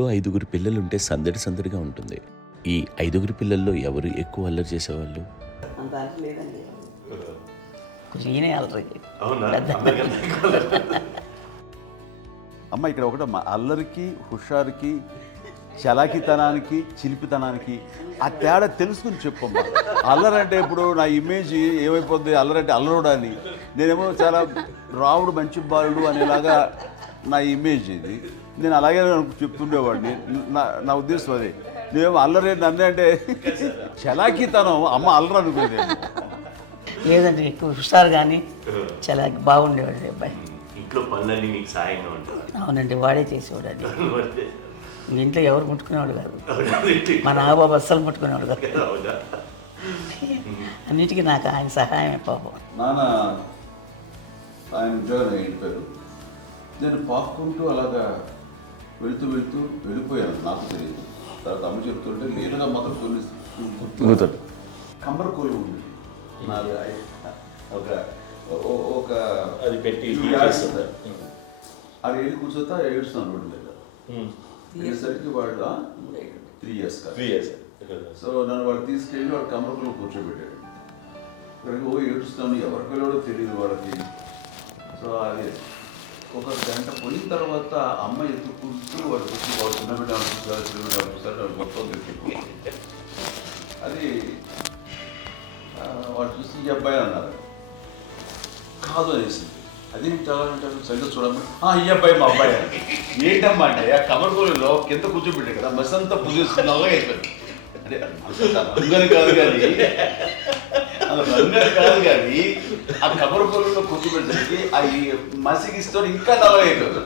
ఇంట్లో 5గురు పిల్లలుంటే సందడి సందడిగా ఉంటుంది. ఈ 5గురు పిల్లల్లో ఎవరు ఎక్కువ అల్లరి చేసేవాళ్ళు? అమ్మ ఇక్కడ ఒకటమ్మ, అల్లరికి, హుషారుకి, చలాకితనానికి, చిలిపితనానికి ఆ తేడా తెలుసుకుని చెప్పమ్మా. అల్లరంటే ఇప్పుడు నా ఇమేజ్ ఏమైపోద్ది, అల్లరంటే అల్లరుడు అని, నేనేమో చాలా రావుడు మంచి బాలుడు అనేలాగా నా ఇమేజ్ ఇది. నేను అలాగే చెప్తుండేవాడిని. నా ఉద్దేశం అదే. నేనేమో అల్లరే నన్ను అంటే చలాకితనం, అమ్మ అల్లరు అనుకునేది. లేదంటే ఎక్కువ హుషారు కానీ చాలా బాగుండేవాడు అబ్బాయి. ఇంట్లో పనులన్నీ మీకు సాయంగా ఉంటాయి? అవునండి, వాడే చేసేవాడు. అది ఇంట్లో ఎవరు ముట్టుకునేవాడు కాదు, మా నాగబాబు అస్సలు ముట్టుకునేవాడు కాదు. అన్నిటికీ నాకు ఆయన సహాయమే పాపం. నాన్న ఆయన ఉద్యోగం అయిపోయారు. నేను పాక్కుంటూ అలాగా వెళుతూ వెళ్ళిపోయాను, నాకు తెలియదు. తర్వాత అమ్మ చెప్తుంటే నేనుగా మాత్రం కొన్ని గుర్తు కంబర్ కోలు ఉంది నాది. ఒక అది పెట్టి అది వెళ్ళి కూర్చోతా ఏడుస్తున్నాను రోడ్డు మీద. అయ్యేసరికి వాళ్ళు 3 years సో నన్ను వాళ్ళు తీసుకెళ్ళి వాడు కమరకులు కూర్చోబెట్టాడు. ఇక్కడికి ఏడుస్తాను, ఎవరికి వెళ్ళాడో తెలియదు వాళ్ళకి. సో అది ఒక గంట పోయిన తర్వాత అమ్మ ఎత్తుకుంటూ వాడు వచ్చి వాడు చిన్నబిడ్డ అనుకుంటారు మొత్తం తెచ్చి అది వాడు చూసి ఈ అబ్బాయి అన్నారు. కాదు అనేసింది. అదేం చాలంటారు, సరిగ్గా చూడమ్మా, ఈ అబ్బాయి మా అబ్బాయి అని. ఏంటమ్మా అంటే ఆ కమర్గోళిలో కింద కూర్చోబెట్టాడు కదా, బస్ అంతా పూజేసుకున్న అలాగే అయిపోయింది. అంటే రంగని కాదు కానీ ఆ కబరపొలంలో కూర్చోబెట్టేసరికి ఆ మసిగిస్తూ ఇంకా నల్లగా అయిపోయింది.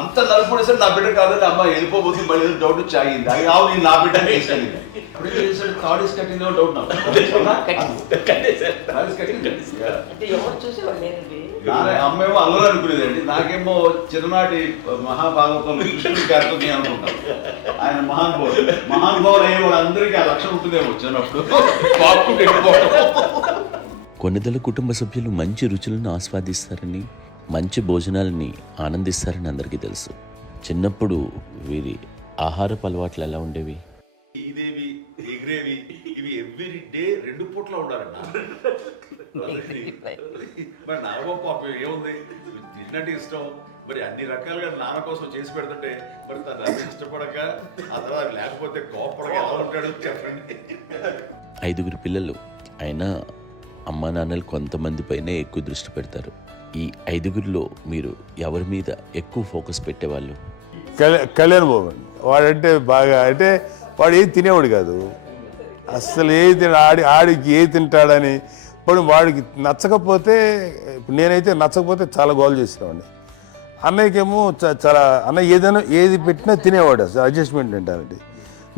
అంత నలుపుడేసరి నా బిడ్డ కాదని అమ్మ వెళ్ళిపోతుంది, మళ్ళీ డౌట్ వచ్చి ఆగింది. అది ఆవు నా బిడ్డ తీసుకెళ్ళింది. అప్పుడే తెలిసాడు థర్డ్ ఇస్ కట్టింగ్ డౌట్ నాకు. అమ్మేమో అల్లరు అనుకునేదండి, నాకేమో చిన్ననాటి మహాభాగవతం కృష్ణుడి కార్యక్రమం అనుకుంటాను. ఆయన మహానుభావులు అయ్యే వాళ్ళందరికీ ఆ లక్షణం ఉంటుందేమో చిన్నప్పుడు. కొన్నిదల కుటుంబ సభ్యులు మంచి రుచులను ఆస్వాదిస్తారని, మంచి భోజనాలని ఆనందిస్తారని అందరికీ తెలుసు. చిన్నప్పుడు వీరి ఆహారపు అలవాట్లు ఎలా ఉండేవి? ఇదేవి ఎగిరేవి ఇవి ఎవ్రీ డే 2 పూట్ల ఉండాలండి. మరి నాగబాబు పాపం ఏముంది, తిన్నట్టు ఇష్టం. మరి అన్ని రకాలుగా నాన్న కోసం చేసి పెడుతుంటే మరి తను అది ఇష్టపడక ఆ తర్వాత లేకపోతే కోపడక ఎలా ఉంటాడు చెప్పండి. 5గురు పిల్లలు అయినా అమ్మా నాన్నలు కొంతమంది పైనే ఎక్కువ దృష్టి పెడతారు. ఈ 5గురిలో మీరు ఎవరి మీద ఎక్కువ ఫోకస్ పెట్టేవాళ్ళు? కళ్యాణ్ బాబు అండి. వాడంటే బాగా, అంటే వాడు ఏది తినేవాడు కాదు అస్సలు. ఏది ఆడికి ఏది తింటాడని, ఇప్పుడు వాడికి నచ్చకపోతే, ఇప్పుడు నేనైతే నచ్చకపోతే చాలా గోల్ చేసేవాడిని. అన్నయ్యకేమో చాలా అన్నయ్య ఏదైనా ఏది పెట్టినా తినేవాడు, అసలు అడ్జస్ట్మెంట్ ఏంటంటే.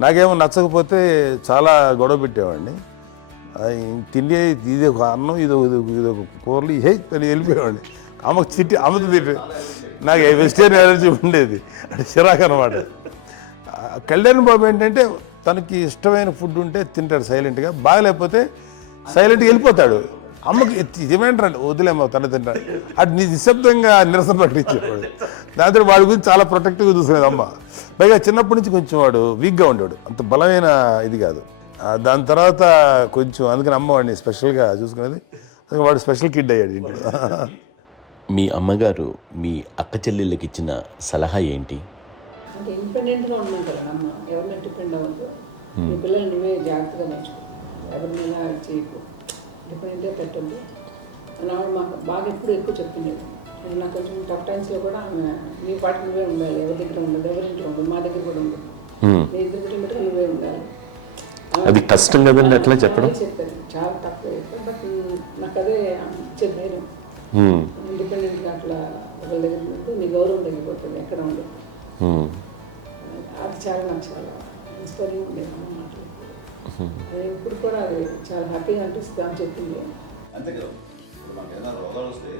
నాకేమో నచ్చకపోతే చాలా గొడవ పెట్టేవాడిని. తిండి ఇది ఒక అన్నం, ఇదొక కూరలు అని వెళ్ళిపోయేవాడిని. అమ్మకు అమ్మతో తిట్టి నాకు వెజిటేరియన్ ఎలర్జీ ఉండేది, అంటే చిరాకు అనమాట. కళ్యాణ్ బాబు ఏంటంటే తనకి ఇష్టమైన ఫుడ్ ఉంటే తింటాడు సైలెంట్గా, బాగలేకపోతే సైలెంట్గా వెళ్ళిపోతాడు. అమ్మకి ఇదేమంటారండి, వదిలేమో తన తింటాడు, అటు నిశ్శబ్దంగా నిరసన ప్రకటించేవాడు. దాంతో వాడి గురించి చాలా ప్రొటెక్టివ్గా చూసుకునేది అమ్మ. పైగా చిన్నప్పటి నుంచి కొంచెం వాడు వీక్గా ఉండేవాడు, అంత బలమైన ఇది కాదు. దాని తర్వాత కొంచెం అందుకని అమ్మ వాడిని స్పెషల్గా చూసుకునేది. వాడు స్పెషల్ కిడ్ అయ్యాడు ఇంట్లో. మీ అమ్మగారు మీ అక్క చెల్లెళ్ళకి ఇచ్చిన సలహా ఏంటి? అంటే ఇండిపెండెంట్గా ఉన్నాం కదా అమ్మ, ఎవరిని డిపెండ్ అవ్వద్దు, మీ పిల్లలు నువ్వే జాగ్రత్తగా నేర్చుకో, ఎవరినైనా చేయకు, డిపెండెంట్గా పెట్టద్దు అని ఆవిడ మాకు బాగా ఎక్కువ చెప్తుండేది. నాకు కొంచెం టఫ్ టైమ్స్లో కూడా ఆమె నీ పాటు నువ్వే ఉండాలి, ఎవరి దగ్గర ఉండదు, ఎవరింట్లో ఉండదు, మా దగ్గర కూడా ఉండదు, నీ ఇద్దరు కిలోమీటర్గా నువ్వే ఉండాలి. అది కష్టం కదండి అట్లా చెప్పడం? చెప్పారు, చాలా తక్కువ. బట్ నాకు అదే ఇచ్చే ధైర్యం. ఇండిపెండెంట్గా అట్లా ఒకరి దగ్గర ఉంటే నీ గౌరవం తగ్గిపోతుంది, ఎక్కడ ఉండదు. అది చాలా నాకు చాలా ఇన్స్పైరింగ్ ఉండేది అమ్మ మాటలు. ఇప్పుడు కూడా అది చాలా హ్యాపీగా అనిపిస్తుంది అని చెప్పింది. అంతే కదా, ఇప్పుడు మనకు ఏదైనా రోగాలు వస్తే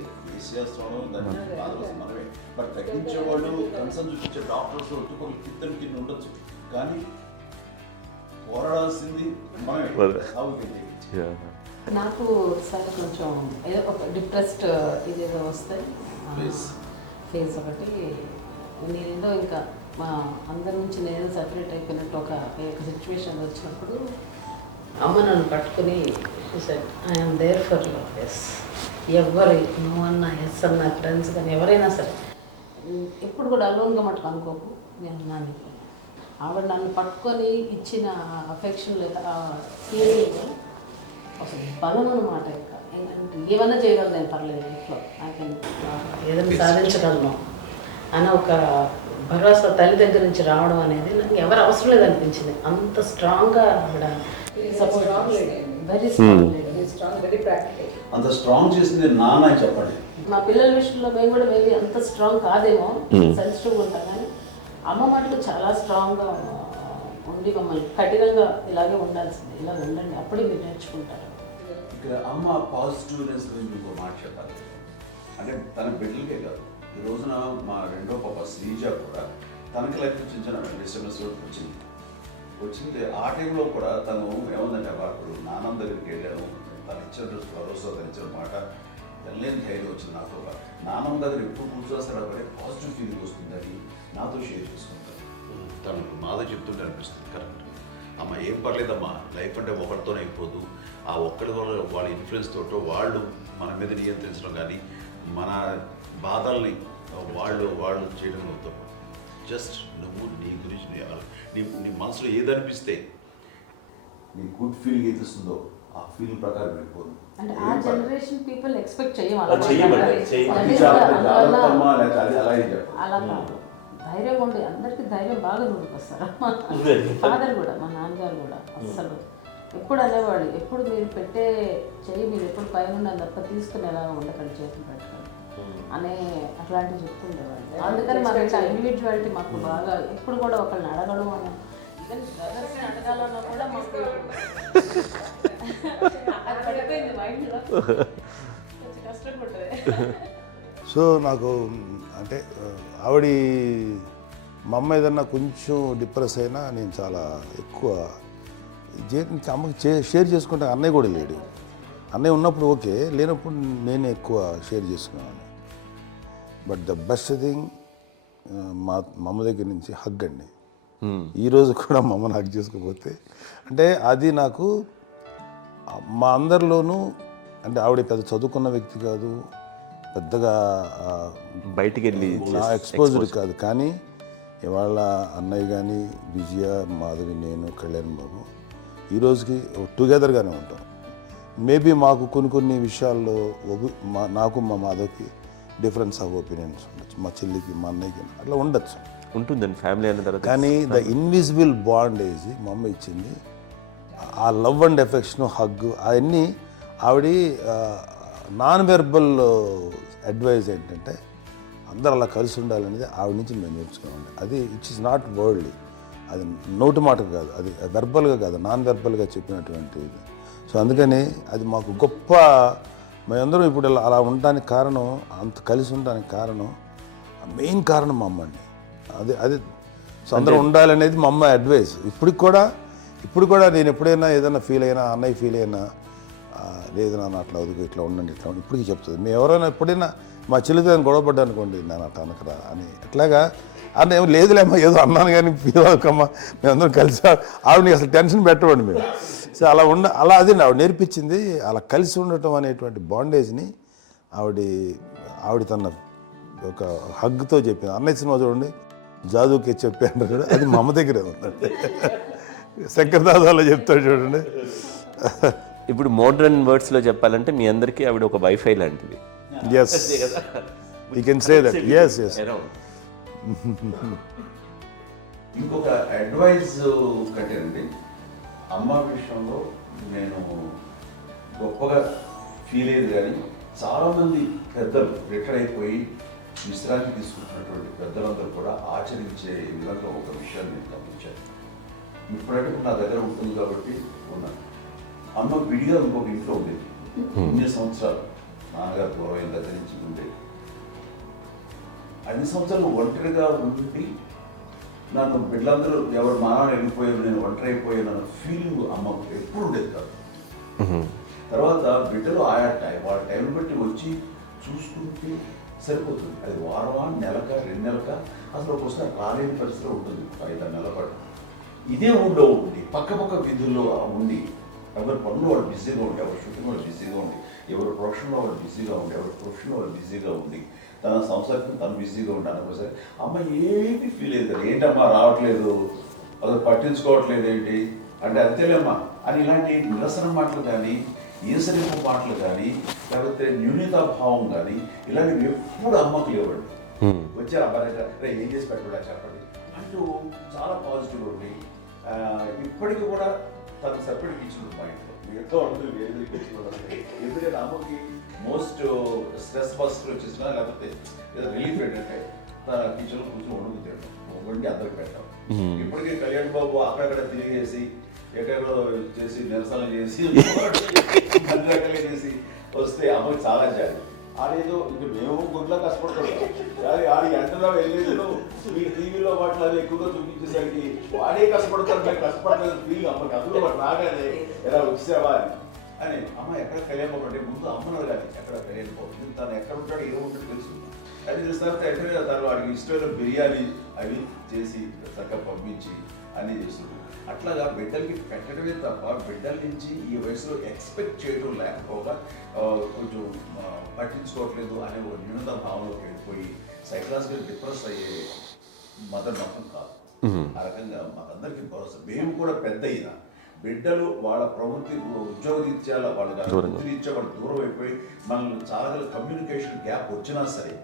చేస్తాం, దాన్ని మనమే. బట్ తగ్గించేవాళ్ళు, కన్సర్న్ చూపించే డాక్టర్స్ ఒట్టుకోలు కింద కింద ఉండొచ్చు, కానీ పోరాడాల్సింది మనమే. నాకు సార్ కొంచెం ఏదో ఒక డిప్రెస్డ్ ఇదేదో వస్తే ఫేస్ ఒకటి, నేనేదో ఇంకా మా అందరి నుంచి నేను సపరేట్ అయిపోయినట్టు ఒక సిచ్యువేషన్ వచ్చినప్పుడు అమ్మ నన్ను పట్టుకుని I'm there for you yes, ఎవరు నో అన్నా ఎస్ అన్న ఫ్రెండ్స్ కానీ ఎవరైనా సరే ఎప్పుడు కూడా అలోన్గా మటుకు అనుకోకు, నేను నాని. ఆవిడ నన్ను పట్టుకొని ఇచ్చిన అఫెక్షన్ లేదా ఫీలింగ్ అసలు బలం అన్నమాట. ఇంకా ఏంటంటే ఏమన్నా చేయగలను నేను, పర్లేదు ఇంట్లో నాకు ఏదైనా సాధించగలను అని ఒక భరోసా తల్లి దగ్గర నుంచి రావడం అనేది నాకు ఎవరు అవసరం లేదనిపించింది. అంత స్ట్రాంగ్గా ఆవిడ support, very strong, very strong, very practical. అంత స్ట్రాంగ్ చేసింది నాన్న అని చెప్పండి. మా పిల్లల విషయంలో మేము కూడా మేబీ అంత స్ట్రాంగ్ కాదేమో, సెన్సిటివ్గా ఉంటాం, కానీ అమ్మ మటుకు చాలా స్ట్రాంగ్గా ఉండి మమ్మల్ని కఠినంగా ఇలాగే ఉండాల్సింది, ఇలా ఉండండి అప్పుడే మీరు నేర్చుకుంటారు. ఇక్కడ అమ్మ పాజిటివ్నెస్ గురించి ఇంకో మాట చెప్పాలి. అంటే తన బిడ్డలకే కాదు, ఈ రోజున మా రెండో పాప శ్రీజ కూడా తనకి లైఫ్ చిన్న డిస్టర్బెన్స్ వచ్చింది. ఆ టైంలో కూడా తను ఏముందంటే అప్పుడు నాన్నమ్మ దగ్గరికి వెళ్ళాను, తను ఇచ్చిన భరోసా, తను ఇచ్చిన మాట వెళ్ళలేని ధైర్యం వచ్చింది నాకు. నాన్నమ్మ దగ్గర ఎప్పుడు కూర్చొస్తాడు అప్పుడే పాజిటివ్ ఫీలింగ్ వస్తుందని నాతో షేర్ చేసుకుంటాను. తను నాతో చెప్తుంటే అనిపిస్తుంది కరెక్ట్, అమ్మ ఏం పర్లేదమ్మా, లైఫ్ అంటే ఒకరితోనే అయిపోదు, ఆ ఒక్కడి వల్ల వాళ్ళ ఇన్ఫ్లుయెన్స్ తోటో వాళ్ళు మన మీద నియంత్రించడం కానీ మన బాధల్ని వాళ్ళు చేయడం అవుతాం. జస్ట్ నువ్వు నీ గురించి నీ మనసులో ఏదనిపిస్తే నీ గుడ్ ఫీలింగ్ ఏదిస్తుందో ఆ ఫీలింగ్ ప్రకారం వెళ్ళిపోదు. అంటే ఆ జనరేషన్ పీపుల్ ఎక్స్పెక్ట్ అలా కాదు, ధైర్యం ఉండి అందరికీ ధైర్యం బాగా నూరుకొస్తారు. మా ఫాదర్ కూడా, మా నాన్నగారు కూడా అస్సలు ఎప్పుడు అనేవాళ్ళు, ఎప్పుడు మీరు పెట్టే చెయ్యి మీరు ఎప్పుడు పైన తప్ప తీసుకుని ఎలా ఉండకండి, చేతులు పెట్టకండి అనే అట్లాంటివి చెప్తుండేవాళ్ళు. అందుకని మాకు ఇట్లా ఇండివిజువాలిటీ మాకు బాగా, ఎప్పుడు కూడా ఒకళ్ళని అడగడం అన్న, ఈవెన్ బ్రదర్స్ని అడగాలన్నా కూడా మాకు అది పడిపోయింది మైండ్లో, కొంచెం కష్టంగా ఉంటుంది. సో నాకు అంటే ఆవిడ మా అమ్మ ఏదన్నా కొంచెం డిప్రెస్ అయినా నేను చాలా ఎక్కువ అమ్మకి షేర్ చేసుకుంటే, అన్నయ్య కూడా లేడు. అన్నయ్య ఉన్నప్పుడు ఓకే, లేనప్పుడు నేనే ఎక్కువ షేర్ చేసుకున్నాను. బట్ ద బెస్ట్ థింగ్ మా అమ్మ దగ్గర నుంచి హగ్ అండి. ఈరోజు కూడా మా అమ్మని హగ్ చేసుకోకపోతే అంటే అది నాకు మా అందరిలోనూ, అంటే ఆవిడ పెద్ద చదువుకున్న వ్యక్తి కాదు, పెద్దగా బయటికి వెళ్ళి ఎక్స్పోజ్డ్ కాదు, కానీ ఇవాళ అన్నయ్య కానీ విజయ, మాధవి, నేను, కళ్యాణ్ బాబు ఈ రోజుకి టుగెదర్గానే ఉంటాం. మేబీ మాకు కొన్ని విషయాల్లో నాకు మా మాధవ్కి డిఫరెన్స్ ఆఫ్ ఒపీనియన్స్ ఉండొచ్చు, మా చెల్లికి, మా అన్నయ్యకి అట్లా ఉండొచ్చు, ఉంటుందండి ఫ్యామిలీ అన్న తర్వాత. కానీ ద ఇన్విజిబుల్ బాండేజ్ మా అమ్మ ఇచ్చింది, ఆ లవ్ అండ్ ఎఫెక్షన్, హగ్, అవన్నీ ఆవిడ నాన్ వెర్బల్ అడ్వైజ్ ఏంటంటే అందరూ అలా కలిసి ఉండాలనేది ఆవిడ నుంచి మేము నేర్చుకున్నాం. అది ఇట్స్ ఇస్ నాట్ వర్డ్లీ, అది నోటి మాటకు కాదు, అది వెర్బల్గా కాదు, నాన్ వెర్బల్గా చెప్పినటువంటి ఇది. సో అందుకని అది మాకు గొప్ప, మేమందరం ఇప్పుడు అలా ఉండడానికి కారణం, అంత కలిసి ఉండడానికి కారణం, మెయిన్ కారణం మా అమ్మ అండి. అది సో అందరూ ఉండాలనేది మా అమ్మ అడ్వైస్. ఇప్పుడు కూడా నేను ఎప్పుడైనా ఏదైనా ఫీల్ అయినా, అన్నయ్య ఫీల్ అయినా, లేదు నాన్న అట్లా వదుకు, ఇట్లా ఉండండి, ఇట్లా ఉండి ఇప్పటికీ చెప్తుంది. మేము ఎవరైనా ఎప్పుడైనా మా చెల్లితో గొడవపడ్డా అనుకోండి, నేను అట్లా అనకరా అని, ఎట్లాగా అన్న ఏమో లేదులేమ్మా, ఏదో అన్నాను కానీ ఫీల్ అవ్వకమ్మా, మేమందరం కలిసి ఆవిడని అసలు టెన్షన్ పెట్టవండి మేము. సో అలా అది ఆవిడ నేర్పించింది. అలా కలిసి ఉండటం అనేటువంటి బాండేజ్ని ఆవిడ తన ఒక హగ్తో చెప్పింది. అన్నయ్య సినిమా చూడండి, జాదూకే చెప్పాను కూడా, అది మా అమ్మ దగ్గరే ఉందండి. శంకర్దాదాలో చెప్తాడు చూడండి. ఇప్పుడు మోడ్రన్ వర్డ్స్లో చెప్పాలంటే మీ అందరికీ ఆవిడ ఒక వైఫై లాంటిది. Yes, you can say that. Yes ఇంకొక అడ్వైజ్ కట్టేనండి, అమ్మ విషయంలో నేను గొప్పగా ఫీల్ అయ్యేది, కానీ చాలామంది పెద్దలు రిటైర్ అయిపోయి విశ్రాంతి తీసుకుంటున్నటువంటి పెద్దలందరూ కూడా ఆచరించే విధంగా ఒక విషయాన్ని నేను గమనించాను. ఇప్పుడంటే నా దగ్గర ఉంటుంది కాబట్టి ఉన్నాను. అమ్మ విడిగా ఇంకొక ఇంట్లో ఉండేది, 9 సంవత్సరాలు నాన్నగారు పూర్వం దగ్గర నుంచి ఉండేది. 5 సంవత్సరాలు ఒంటరిగా ఉండి నన్ను బిడ్డలందరూ ఎవరు మానవ వెళ్ళిపోయారు, నేను ఒంటరి అయిపోయాను అన్న ఫీలింగ్ అమ్మకు ఎప్పుడు ఉండేది కాదు. తర్వాత బిడ్డలు వాళ్ళ టైం బట్టి వచ్చి చూసుకుంటూ సరిపోతుంది. అది వారమా, నెలక, 2 నెలక, అసలు ఒకసారి రాలేని పరిస్థితిలో ఉంటుంది 5-6 నెలల పాటు. ఇదే ఊళ్ళో ఉండి పక్క వీధుల్లో ఉండి ఎవరి పనులు వాళ్ళు బిజీగా ఉండి, ఎవరి షూటింగ్ వాళ్ళు బిజీగా ఉండి, ఎవరి ప్రొఫెషన్లో వాళ్ళు బిజీగా ఉండి, ఎవరి ప్రొఫెషన్లో వాళ్ళు బిజీగా ఉండి, తన సంసారం తను బిజీగా ఉంటాను. ఒకసారి అమ్మ ఏమీ ఫీల్ అయ్యేది కదా, ఏంటమ్మా రావట్లేదు, అసలు పట్టించుకోవట్లేదు ఏంటి అంటే, అంతేలేమ్మా అని ఇలాంటి నిరసన మాటలు కానీ, ఈసరింపు మాటలు కానీ, లేకపోతే న్యూనతాభావం కానీ ఇలాంటివి ఎప్పుడు అమ్మకు లేవండి. వచ్చారు అబ్బాయి ఏం చేసి పెట్టడా చెప్పండి అంటూ చాలా పాజిటివ్ ఉండి ఇప్పటికీ కూడా తను సపరేట్ కిచెన్ మా ఇంట్లో ఎంతో ఉంటుంది, వేరే కిచెన్. ఎందుకంటే అమ్మకి మోస్ట్ స్ట్రెస్ బస్టర్ వచ్చేసినా లేకపోతే ఏదో రిలీఫ్ ఏంటంటే తన కిచెన్లో కూర్చొని వండుకుతాడు, వండి అందరికి పెట్టాం. ఇప్పటికీ కళ్యాణ్ బాబు అక్కడక్కడ తిరిగేసి ఎక్కడో చేసి నిరసన చేసి అన్ని రకాలుగా చేసి వస్తే అమ్మకి చాలా జాలి. ఆడేదో ఇంక మేము గుడ్లా కష్టపడుతున్నాం, ఆడి ఎంతలో వెళ్ళేదో మీ టీవీలో వాటిలో అది ఎక్కువగా చూపించేసరికి వాడే కష్టపడతారు, మేము కష్టపడలేదు ఫీల్ అమ్మకి. అందులో వాడు రాగానే ఎలా వచ్చేసావా అని అమ్మ ఎక్కడ కళ్యాణ్ బాబు అంటే ముందు అమ్మను కానీ ఎక్కడ కళ్యాణ్ బాబు తను ఎక్కడ ఉంటాడో ఏముంటాడో తెలుసు. అది తెలిసిన తర్వాత ఎక్కడ తను వాడికి ఇష్టమైన బిర్యానీ అవి చేసి చక్కగా పంపించి అన్నీ చేస్తుంది. అట్లాగా బిడ్డలకి పెట్టడమే తప్ప బిడ్డల నుంచి ఈ వయసులో ఎక్స్పెక్ట్ చేయడం లేకపోగా కొంచెం పట్టించుకోవట్లేదు అనే ఒక న్యూనత భావంలోకి వెళ్ళిపోయి సైకలాజికల్ డిప్రెస్ అయ్యే మదర్ మొత్తం కాదు. ఆ రకంగా మాకందరికీ భరోసా. మేము కూడా పెద్ద అయినా బిడ్డలు వాళ్ళ ప్రవృత్తి ఉద్యోగ రీత్యా వాళ్ళ వృత్తి రీత్యా వాళ్ళు దూరం అయిపోయి మనల్ని చాలా కమ్యూనికేషన్ గ్యాప్ వచ్చినా సరే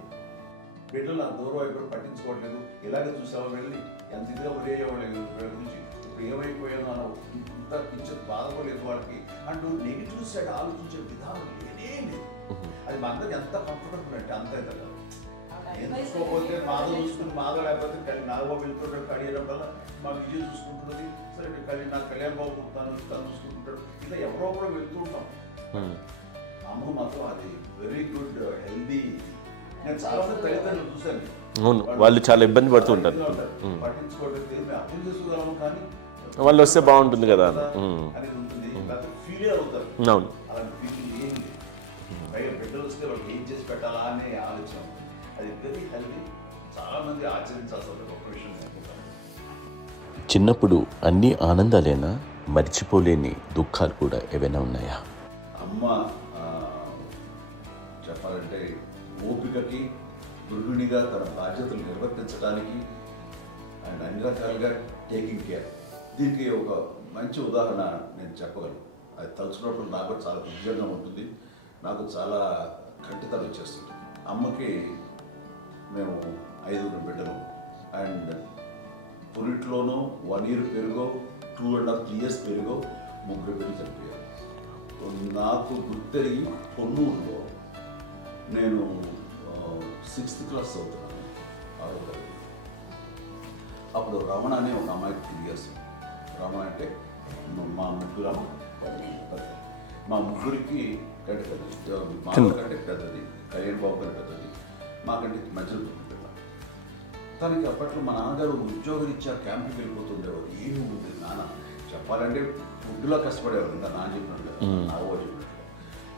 బిడ్డలు నాకు దూరం అయిపోయి పట్టించుకోవట్లేదు. ఇలాగే చూసావా వెళ్ళి ఎంత ఇదిగా పడేవాళ్ళు గురించి ఇప్పుడు ఏమైపోయానో అని ఇంత కించెం బాధపడలేదు వాళ్ళకి అంటూ నెగిటివ్ సైడ్ ఆలోచించే విధానం లేనే లేదు. అది మా అందరికి ఎంత కంఫర్టబుల్ అంటే అంత ఇదిగా ఎందుకోకపోతే బాధ చూసుకుని బాధ లేకపోతే నాగబాబు వెళ్తుంటాడు కడియడం వల్ల మా విజయ్ చూసుకుంటున్నది సరే నాకు కళ్యాణ్ బాబు తను చూసుకుంటాడు, ఇలా ఎవరో కూడా వెళ్తూ ఉంటాం. అమ్మ మాత్రం అది వెరీ గుడ్ హెల్దీ. నేను చాలా మంది తల్లిదండ్రులు చూశాను, అవును, వాళ్ళు చాలా ఇబ్బంది పడుతూ ఉంటారు. పట్టించుకోవట్లేదు, మేము అర్థం చేసుకోగలము కానీ వాళ్ళు వస్తే బాగుంటుంది కదా అనేది ఉంటుంది, లేకపోతే ఫీల్ అవుతారు. అవును, అలాంటి ఫీలింగ్ ఏం లేదు. పైగా బిడ్డలు వస్తే వాళ్ళకి ఏం చేసి పెట్టాలా అనే ఆలోచన. అది వెరీ హెల్దీ, చాలా మంది ఆచరించాల్సిన ఒక విషయం అనుకుంటాను. చిన్నప్పుడు అన్ని ఆనందాలేనా, మర్చిపోలేని దుఃఖాలు కూడా ఏవైనా ఉన్నాయా? అమ్మ చెప్పాలంటే ఓపికకి, గృహిణిగా తన బాధ్యతలు నిర్వర్తించడానికి అండ్ అన్ని రకాలుగా టేకింగ్ కేర్. దీనికి ఒక మంచి ఉదాహరణ నేను చెప్పగలను. అది తలుచుకున్నప్పుడు నాకు చాలా ఉద్యోగంగా ఉంటుంది, నాకు చాలా కంటితలు వచ్చేస్తుంది. అమ్మకి మేము 5 బిడ్డలు అండ్ పురిట్లోనూ 1 year పెరుగో 2.5 years పెరుగో 3 బిడ్డలు చనిపోయారు. నాకు గుర్తెరిగి పొన్నూరులో నేను 6th class చదువుతున్నాను, 6వ తరగతి. అప్పుడు రమణ అనే ఒక అమ్మాయికి 3 years. రమణ అంటే మా ముగ్గురు అమ్మ, మా ముగ్గురికి కంటే పెద్దది, మా కంటే పెద్దది, కళ్యాణ్ బాబు కంటే పెద్దది, మాకంటే మధ్యలో పిల్ల. తనకి అప్పట్లో మా నాన్నగారు ఉద్యోగరీత్యా క్యాంపుకి వెళ్ళిపోతుండేవారు. ఏమి ఉంది నాన్న చెప్పాలంటే ఫుడ్లో కష్టపడేవారు, ఇంకా నాన్న చెప్పినట్టు కదా, నాగో చెప్పినట్టు.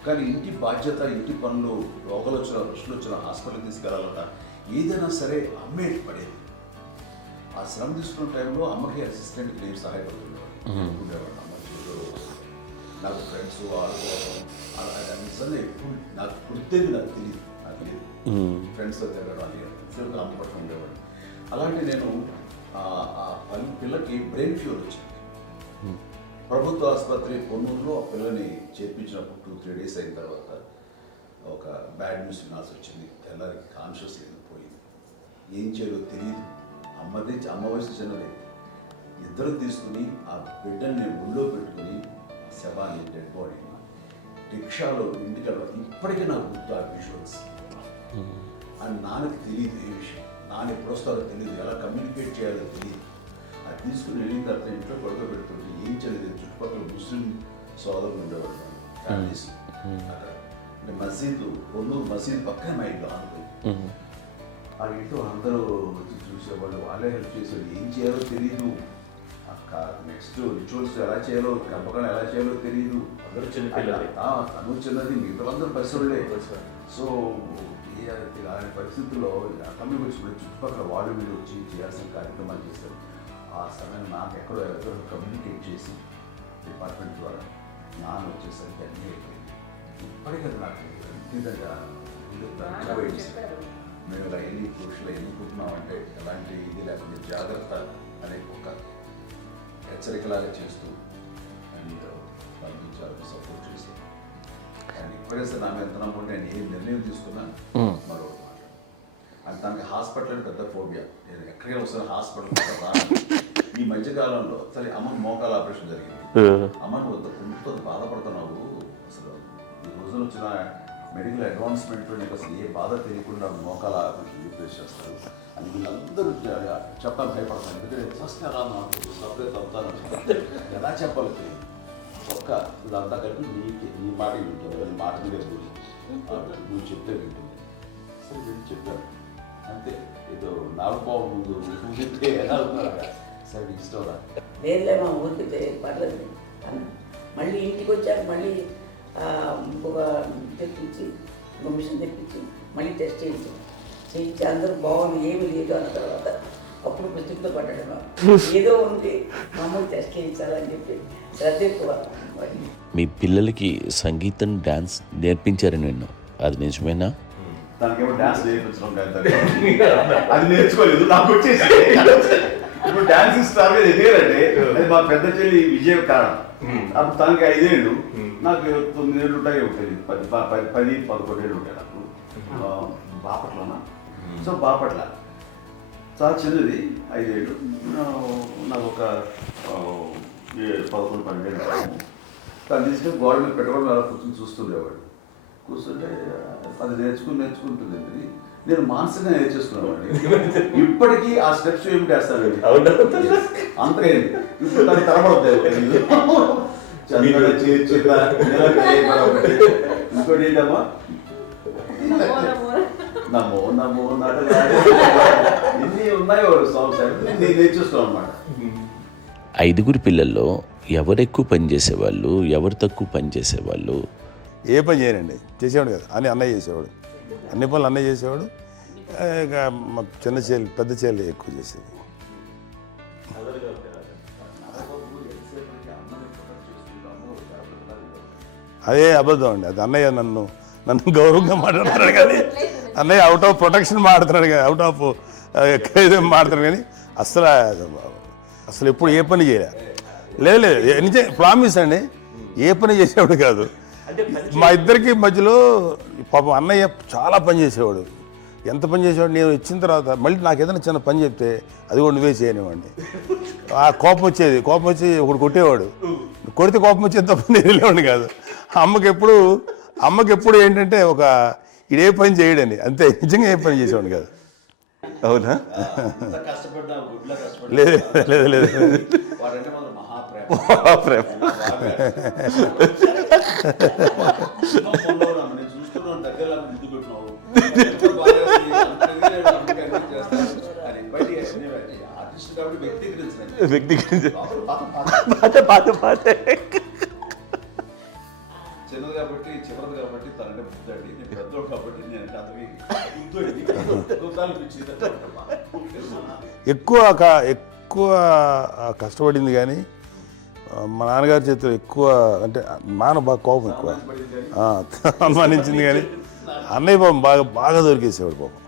కానీ ఇంటి బాధ్యత, ఇంటి పనులు, రోగాలు వచ్చినా రుచులు వచ్చినా హాస్పిటల్కి తీసుకెళ్ళాలట ఏదైనా సరే అమ్మే పడేది. ఆ శ్రమ తీసుకున్న టైంలో అమ్మకి అసిస్టెంట్కి నేను సహాయపడుతుండేవాడు. అమ్మ నాకు ఫ్రెండ్స్ ఆడుకోవడం అలా నిజంగా ఎప్పుడు నాకు గుర్తేది నాకు తెలియదు, ఫ్రెండ్స్తో తిరగడం అని సేపు అమ్మ పట్టుకు ఉండేవాడు. అలాంటి నేను ఆ పిల్లకి బ్రెయిన్ ఫ్యూర్ వచ్చింది. ప్రభుత్వ ఆసుపత్రి పొన్నూరులో ఆ పిల్లని చేర్పించినప్పుడు 2-3 days అయిన తర్వాత ఒక బ్యాడ్ న్యూస్ వినాల్సి వచ్చింది. తెల్లారికి కాన్షియస్ పోయింది, ఏం చేయాలో తెలియదు. అమ్మ వయసు చిన్నదే. ఇద్దరు తీసుకుని ఆ బిడ్డని ఒళ్ళో పెట్టుకుని శవాన్ని, డెడ్ బాడీని రిక్షాలో ఇంటికి వెళ్ళాలి. ఇప్పటికీ నాకు గుర్తు ఆ విజువల్స్. అని నాన్నకి తెలియదు ఏ విషయం, నాన్న ఎప్పుడు వస్తారో తెలియదు, ఎలా కమ్యూనికేట్ చేయాలో తెలియదు. అది తీసుకుని వెళ్ళిన తర్వాత ఇంట్లో పడుకోబెడుతుంటే ఏం చేయలేదు. చుట్టుపక్కల ముస్లిం సోదరులు ఉండేవాళ్ళు, ఫ్యామిలీస్ అక్కడ. అంటే మసీదు, పొన్నూరు మసీదు పక్కనే మా ఇల్లు ఆనుకుని. ఆ ఇంట్లో అందరూ వచ్చి చూసేవాళ్ళు, వాళ్ళే హెల్ప్ చేసేవాళ్ళు. ఏం చేయాలో తెలియదు. ఆ నెక్స్ట్ రిచువల్స్ ఎలా చేయాలో, గంపకాలు ఎలా చేయాలో తెలియదు. అందరూ చిన్నపిల్లలే. తను చిన్నది, మిగతా అందరూ పరిసరులే. సో అలాంటి పరిస్థితుల్లో అక్కడికి వచ్చినప్పుడు చుట్టుపక్కల వాళ్ళు వీళ్ళు వచ్చి చేయాల్సిన కార్యక్రమాలు చేశారు. ఆ సమయం నాకు ఎక్కడో కమ్యూనికేట్ చేసి డిపార్ట్మెంట్ ద్వారా నాన్న వచ్చేసరికి అన్నీ అయిపోయింది. ఇప్పటికీ అది నాకు నిజంగా మేము ఇలా ఎన్ని పురుషులు ఎన్నుకుంటున్నామంటే ఎలాంటి ఇది లేకుండా జాగ్రత్త అనే ఒక హెచ్చరికలాగా చేస్తూ అండ్ వాళ్ళకి చాలా సపోర్ట్ చేశాను. అండ్ ఇప్పుడే సార్ నా మీద ఎంత నమ్ముకుంటే నేను ఏ నిర్ణయం తీసుకున్నాను మరో అది తనకి హాస్పిటల్ అంటే పెద్ద ఫోబియా. నేను ఎక్కడికైనా వస్తాను హాస్పిటల్ రాను. ఈ మధ్యకాలంలో సరే అమ్మ మోకాల ఆపరేషన్ జరిగింది. అమ్మ నువ్వు కొంత బాధపడుతున్నావు, అసలు ఈ రోజున వచ్చిన మెడికల్ అడ్వాన్స్మెంట్ నీకు అసలు ఏ బాధ తెలియకుండా మోకాల ఆపరేషన్ రీప్లేస్ చేస్తారు అని వీళ్ళందరూ చెప్పాలి భయపడతాను. ఎందుకంటే ఫస్ట్ ఎలా నాకు సపరేట్ అవుతాను ఎలా చెప్పాలి తెలియదు. ఒక్క ఇదంతా కలిపి నీ మాట వింటుంది, అది మాట మీద నువ్వు చెప్తే వింటుంది. సరే నేను చెప్పాను అంతే. ఏదో నాలుగు ముందు చెప్తే ఎలా అవుతున్నారా సరే ఇష్టం రా లేదులే మా ఊరికి పర్లేదు అన్న. మళ్ళీ ఇంటికి వచ్చాక మళ్ళీ ఇంకొక తెప్పించి ఇంకో మిషన్ తెప్పించి మళ్ళీ టెస్ట్ చేయించి అందరూ బాగుంది ఏమి లేదు అన్న తర్వాత అప్పుడు పుస్తకంతో పడ్డాడు. ఏదో ఉంది మామూలు టెస్ట్ చేయించాలని చెప్పి శ్రద్ధ ఎక్కువ. మీ పిల్లలకి సంగీతం డాన్స్ నేర్పించారని విన్నాను, అది నిజమేనా? దానికేమో డాన్స్ నేర్పించడం కానీ అది నేర్చుకోలేదు, నాకు వచ్చేసి ఇప్పుడు డాన్సింగ్ స్టార్ మీద ఎదిగారంటే అది మా పెద్ద చెల్లి విజయ కారణం. అప్పుడు తనకి 5 ఏళ్ళు, నాకు 9 ఏళ్ళు ఉంటాయి. ఉంటుంది 10-11 ఏళ్ళు ఉంటాయి నాకు. బాపట్లనా? సో బాపట్ల చాలా చిన్నది, 5 ఏళ్ళు. నాకు ఒక 11-12 ఏళ్ళు. తను తీసుకుని గోడ మీద పెట్టుకోవడం అలా కూర్చొని చూస్తుండేవాడు. కూర్చుంటే అది నేర్చుకుంటుంది. నేను మానసికంగా నేర్చేసుకున్నాను. ఇప్పటికీ ఆ స్టెప్స్ ఏమిటి వేస్తాను అంతగా ఇప్పుడు దాన్ని తరబడతాయి. ఇంకోటి ఏంటమ్మా నమో నమో ఎన్ని ఉన్నాయో సాంగ్స్ నేను నేర్చేస్తున్నాను అనమాట. 5 పిల్లల్లో ఎవరు ఎక్కువ పని చేసేవాళ్ళు, ఎవరు తక్కువ పని చేసేవాళ్ళు? ఏ పని చేయనండి, చేసేవాడు కదా అని అన్నయ్య చేసేవాడు. అన్ని పనులు అన్నయ్య చేసేవాడు. ఇక మా చిన్న చెల్లి పెద్ద చెల్లి ఎక్కువ చేసేది. అదే అబద్ధం అండి, అది అన్నయ్య నన్ను గౌరవంగా మాట్లాడుతున్నాడు కానీ అన్నయ్య అవుట్ ఆఫ్ ప్రొటెక్షన్ మాడుతున్నాడు కానీ అవుట్ ఆఫ్ మాడుతున్నాడు కానీ అసలు ఎప్పుడు ఏ పని చేయలే. లేదు నిజం ప్రామిస్ అండి, ఏ పని చేసేవాడు కాదు. మా ఇద్దరికి మధ్యలో పాపం అన్నయ్య చాలా పని చేసేవాడు. ఎంత పని చేసేవాడు, నేను ఇచ్చిన తర్వాత మళ్ళీ నాకు ఏదైనా చిన్న పని చెప్తే అది కూడా నువ్వే చేయనివ్వండి. ఆ కోపం వచ్చి ఒకడు కొట్టేవాడు. కొడితే కోపం వచ్చేది తప్ప నేను వెళ్ళేవాడిని కాదు. అమ్మకి ఎప్పుడు ఏంటంటే ఒక ఇదే పని చేయడని, అంతే. నిజంగా ఏ పని చేసేవాడిని కాదు. అవునా? లేదు మహాప్రేమ. చిన్నది కాబట్టి చివరిది కాబట్టి తనంటే బుద్ధండి, నేను పెద్దోడు కాబట్టి నేను ఎక్కువ కష్టపడింది కానీ మా నాన్నగారి చేతిలో ఎక్కువ అంటే నాన్న బాగా కోపం ఎక్కువ అనుమానించింది కానీ అన్నయ్య పాపం బాగా దొరికేసేవాడు పాపం.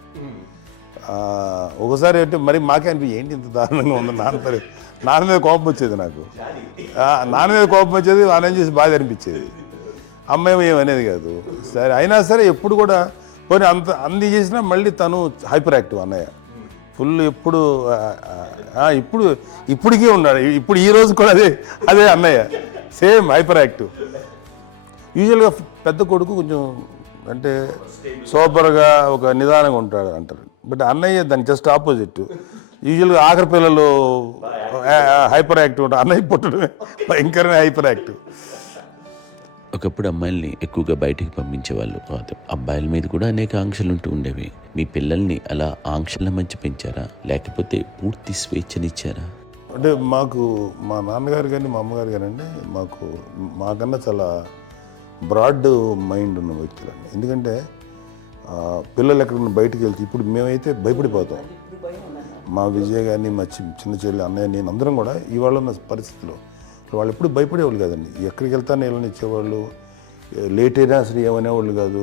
ఒకసారి అంటే మరి మాకే అనిపించి ఏంటి ఇంత దారుణంగా ఉంది నాన్న మీద కోపం వచ్చేది నాకు. నాన్న మీద కోపం వచ్చేది, ఆయన చేసి బాధ అనిపించేది. అమ్మాయి ఏమనేది కాదు. సరే అయినా సరే ఎప్పుడు కూడా పోనీ అంది చేసినా మళ్ళీ తను హైపర్ యాక్టివ్ అన్నయ్య ఫుల్. ఇప్పటికీ ఉన్నాడు. ఇప్పుడు ఈ రోజు కూడా అదే అన్నయ్య సేమ్ హైపర్ యాక్టివ్. యూజువల్గా పెద్ద కొడుకు కొంచెం అంటే సూపర్గా ఒక నిదానంగా ఉంటాడు అంటారు. బట్ అన్నయ్య దానికి జస్ట్ ఆపోజిట్. యూజువల్గా ఆఖరి పిల్లలు హైపర్ యాక్టివ్ ఉంటారు, అన్నయ్య పుట్టడమే భయంకరమైన హైపర్ యాక్టివ్. ఒకప్పుడు అమ్మాయిల్ని ఎక్కువగా బయటికి పంపించేవాళ్ళు, అబ్బాయిల మీద కూడా అనేక ఆంక్షలు ఉంటూ ఉండేవి. మీ పిల్లల్ని అలా ఆంక్షల మధ్య పెంచారా, లేకపోతే పూర్తి స్వేచ్ఛనిచ్చారా? అంటే మాకు మా నాన్నగారు కానీ మా అమ్మగారు కానీ అండి మాకన్నా చాలా బ్రాడ్ మైండ్ ఉన్న వ్యక్తులండి. ఎందుకంటే పిల్లలు ఎక్కడన్నా బయటకు వెళ్తే ఇప్పుడు మేమైతే భయపడిపోతాం. మా విజయ్ కానీ మా చిన్న చెల్లి అన్నయ్య నేను అందరం కూడా ఇవాళ ఉన్న పరిస్థితిలో వాళ్ళు ఎప్పుడు భయపడేవాళ్ళు కాదండి. ఎక్కడికి వెళ్తానే వెళ్ళని ఇచ్చేవాళ్ళు, లేట్ అయినా అసలు ఏమనేవాళ్ళు కాదు.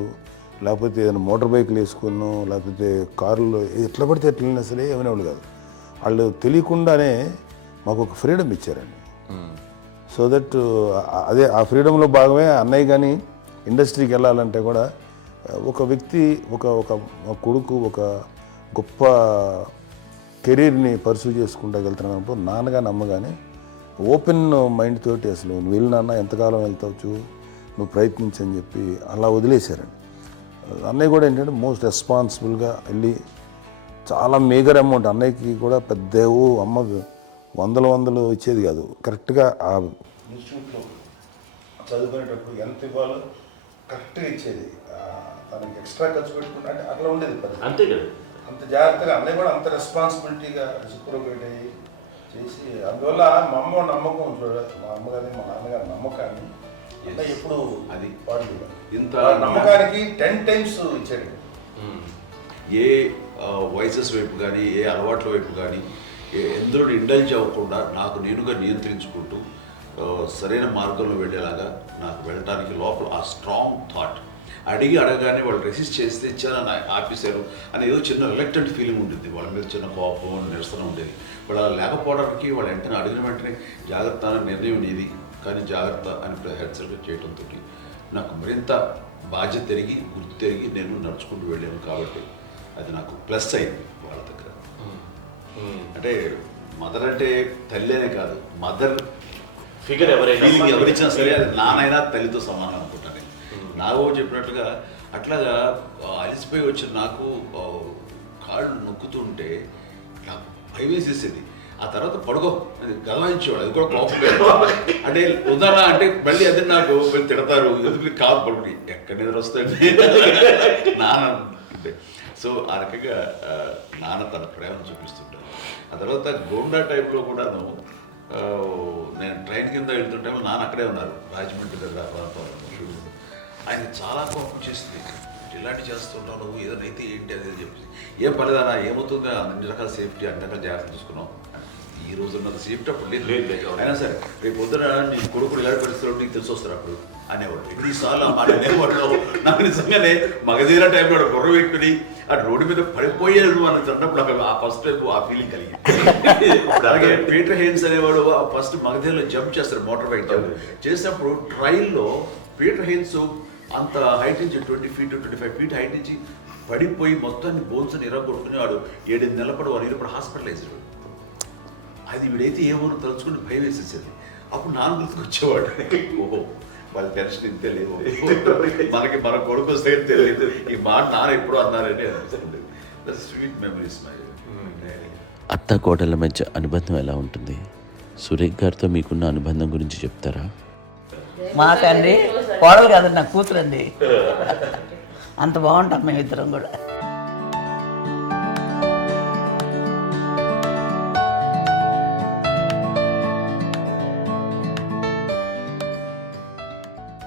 లేకపోతే ఏదైనా మోటార్ బైక్లు వేసుకున్నాం, లేకపోతే కారులో ఎట్లా పడితే ఎట్లా వెళ్ళినా సరే ఏమనేవాళ్ళు కాదు. వాళ్ళు తెలియకుండానే మాకు ఒక ఫ్రీడమ్ ఇచ్చారండి. సో దట్ అదే ఆ ఫ్రీడంలో భాగమే అన్నయ్య కానీ ఇండస్ట్రీకి వెళ్ళాలంటే కూడా ఒక వ్యక్తి ఒక కొడుకు ఒక గొప్ప కెరీర్ని పర్సూ చేసుకుంటూ వెళ్తున్నప్పుడు నాన్నగాని అమ్మగానే ఓపెన్ మైండ్ తోటి అసలు నువ్వు వెళ్ళినా ఎంతకాలం వెళ్తావచ్చు, నువ్వు ప్రయత్నించని చెప్పి అలా వదిలేశారండి. అన్నయ్య కూడా ఏంటంటే మోస్ట్ రెస్పాన్సిబుల్గా వెళ్ళి చాలా మేజర్ అమౌంట్ అన్నయ్యకి కూడా పెద్ద అమ్మకు వందలు ఇచ్చేది కాదు. కరెక్ట్గా ఆ ఇన్స్టిట్యూట్లో చదువుకునేటప్పుడు ఎంత ఇవ్వాలో కరెక్ట్గా ఇచ్చేది. తనకి ఎక్స్ట్రా ఖర్చు పెట్టుకుంటే అంటే అట్లా ఉండేది పరిస్థితి. అంతే కదా, అంత జాగ్రత్తగా అన్నయ్య కూడా అంత రెస్పాన్సిబిలిటీగా రెసిప్రోకేట్ అయ్యి చేసి అందువల్ల మా అమ్మ నమ్మకం మా అమ్మగారి మా నాన్నగారి నమ్మకాన్ని అన్నయ్య ఎప్పుడు అది పాడు ఇంత నమ్మకానికి 10 times ఇచ్చాడు. ఏ వాయిసెస్ వైపు కానీ ఏ అలవాట్ల వైపు కానీ ఎందులో ఇండల్జ్ అవ్వకుండా నాకు నేనుగా నియంత్రించుకుంటూ సరైన మార్గంలో వెళ్ళేలాగా నాకు వెళ్ళడానికి లోపల ఆ స్ట్రాంగ్ థాట్ అడగానే వాళ్ళు రెసిస్ట్ చేస్తే ఇచ్చారని ఆపేశారు అని ఏదో చిన్న రిలక్టెంట్ ఫీలింగ్ ఉంటుంది. వాళ్ళ మీద చిన్న కోపం నిరసన ఉండేది. వాళ్ళు అలా లేకపోవడానికి వాళ్ళు వెంటనే అడిగిన వెంటనే జాగ్రత్త అనే నిర్ణయం నీది కానీ జాగ్రత్త అని హెచ్చరిక చేయడంతో నాకు మరింత బాధ్యత తిరిగి గుర్తు తిరిగి నేను నడుచుకుంటూ వెళ్ళాను. కాబట్టి అది నాకు ప్లస్ అయింది వాళ్ళ దగ్గర. అంటే మదర్ అంటే తల్లి అనే కాదు, మదర్ ఫిగర్ ఫీలింగ్ ఎవరిచ్చినా సరే అది నానైనా తల్లితో సమానం అనుకుంటాను. నాకు చెప్పినట్లుగా అట్లాగా అలిసిపోయి వచ్చిన నాకు కాళ్ళు నొక్కుతుంటే నాకు భయం వేసేసేది. ఆ తర్వాత పడుకో గదవాయించేవాడు, అది కూడా కోపం. అంటే ఉదాహరణ అంటే మళ్ళీ అదే నాకు తిడతారు, ఎందుకు కాదు పడుకుని ఎక్కడ నిద్ర వస్తుంది నాన్న అంటే. సో ఆ రకంగా నాన్న తన ప్రేమను చూపిస్తుంటాను. ఆ తర్వాత గోండా టైప్లో కూడాను నేను ట్రైన్ కింద వెళ్తుంటే నాన్న అక్కడే ఉన్నారు, రాజమండ్రి దగ్గర ప్రాంతంలో. ఆయన చాలా కోపం చేస్తుంది, ఇలాంటి చేస్తుంటావు నువ్వు, ఏదైనా అయితే ఏంటి అది చెప్పి. ఏం పర్లేదన్నా ఏమవుతుందో అన్ని రకాల సేఫ్టీ అన్ని రకాల జాగ్రత్త చూసుకున్నాం. ఈ రోజు ఉన్నది సేఫ్టీ అప్పుడు లేదు. అయినా సరే రేపు పొద్దున నీ కొడుకులు ఇలాంటి పరిస్థితుల్లో నీకు తెలిసి వస్తారు అప్పుడు అనేవాడు. ఎన్నిసార్లు ఆ మాట అనేవాడు. నాకు నిజంగానే మగధీర టైంలో గుర్ర పెట్టుకుని అటు రోడ్డు మీద పడిపోయాడు అని అన్నప్పుడు అక్కడ ఆ ఫస్ట్ టైం ఆ ఫీలింగ్ కలిగింది. అలాగే పీటర్ హెయిన్స్ అనేవాడు ఫస్ట్ మగధీరలో జంప్ చేస్తారు, మోటార్ బైక్ జంప్ చేసినప్పుడు ట్రైల్లో పీటర్ హెయిన్స్ అంత హైట్ నుంచి 20 feet 25 feet హైట్ నుంచి పడిపోయి మొత్తాన్ని బోన్స్ని ఇరగొట్టుకుని వాడు 7 నెలల పాటు వాడు ఇప్పుడు హాస్పిటలైజ్. అది వీడైతే ఏమో తలుచుకుని భయం వేసేసేది. అప్పుడు నాన్న గుర్తుకొచ్చేవాడు, ఓహో వాళ్ళ టెన్షన్ ఇంత తెలియదు, మనకి మన కొడుకు వస్తే తెలియదు, ఈ మాట నాన్న ఎప్పుడు అన్నారని అనిపిస్తుంది. Sweet memories my. అత్త కోడళ్ళ మధ్య అనుబంధం ఎలా ఉంటుంది? సురేఖ్ గారితో మీకున్న అనుబంధం గురించి చెప్తారా? మాకండి కోడలు కాదు, నా కూతురండి. అంత బాగుంటాం మేమిద్దరం కూడా.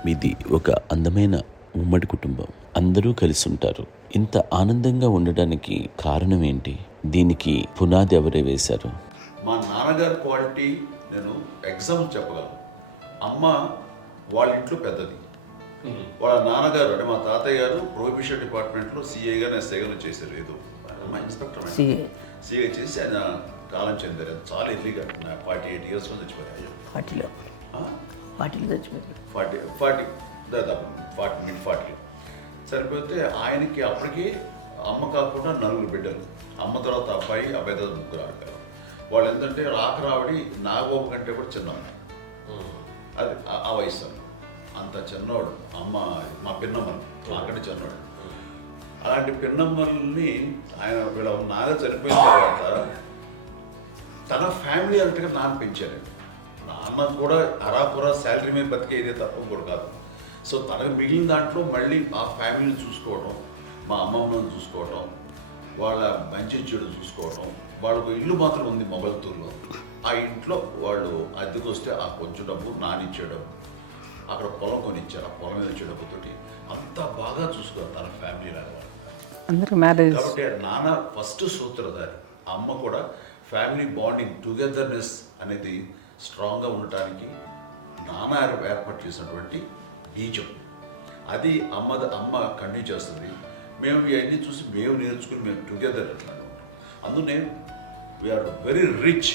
మీది ఒక అందమైన ఉమ్మడి కుటుంబం, అందరూ కలిసి ఉంటారు. ఇంత ఆనందంగా ఉండడానికి కారణం ఏంటి? దీనికి పునాది ఎవరే వేశారు? మా నాన్నగారి క్వాలిటీ నేను ఎగ్జాంపుల్ చెప్పగలను. అమ్మ వాళ్ళ ఇంట్లో పెద్దది, వాళ్ళ నాన్నగారు అంటే మా తాతయ్య గారు ప్రొహిబిషన్ డిపార్ట్మెంట్లో సిఐగా ఎస్ఐగా చేశారు. ఏదో మా ఇన్స్పెక్టర్ సిఐ చేసి ఆయన కాలం చెందారు. చాలా ఎర్లీగా 48 years చచ్చిపోయారు. 40 దాదాపు 40 సరిపోతే ఆయనకి అప్పటికి అమ్మ కాకుండా 4 బిడ్డలు. అమ్మ తర్వాత అబ్బాయి తర్వాత 3 ఆడపిల్లలు. వాళ్ళు ఏంటంటే రాకరావడి నాగోప కంటే కూడా చిన్నమ్మ, అది ఆ వయసు అంత చిన్నవాడు. అమ్మ మా పిన్నమ్మని నాకంటే చిన్నవాడు. అలాంటి పిన్నమ్మల్ని ఆయన వీళ్ళ నాగ చనిపోయిన తర్వాత తన ఫ్యామిలీ అన్నట్టుగా నాన్న పెంచారు. నాన్న కూడా అరాపురా శాలరీ మీద బతికేదే తప్ప కూడా కాదు. సో తనకు మిగిలిన దాంట్లో మళ్ళీ ఆ ఫ్యామిలీని చూసుకోవడం, మా అమ్మమ్మని చూసుకోవడం, వాళ్ళ మంచి చెడు చూసుకోవడం, వాళ్ళకు ఇల్లు మాత్రం ఉంది మొగల్తూరులో. ఆ ఇంట్లో వాళ్ళు అద్దెకు వస్తే ఆ కొంచెం డబ్బు నానిచ్చే డబ్బు, అక్కడ పొలం కొనిచ్చారు, ఆ పొలం మీద ఇచ్చే డబ్బుతోటి అంతా బాగా చూసుకోరు తన ఫ్యామిలీ లాగా. అందరికి మ్యారేజ్. కాబట్టి నాన్న ఫస్ట్ సూత్రధారి, అమ్మ కూడా ఫ్యామిలీ బాండింగ్ టుగెదర్నెస్ అనేది స్ట్రాంగ్గా ఉండటానికి నాన్న ఏర్పాటు చేసినటువంటి బీజం. అది అమ్మ కంటిన్యూ చేస్తుంది. మేము ఇవన్నీ చూసి మేము నేర్చుకుని మేము టుగెదర్ అట్లాగా ఉంటాం. అందునే we are very rich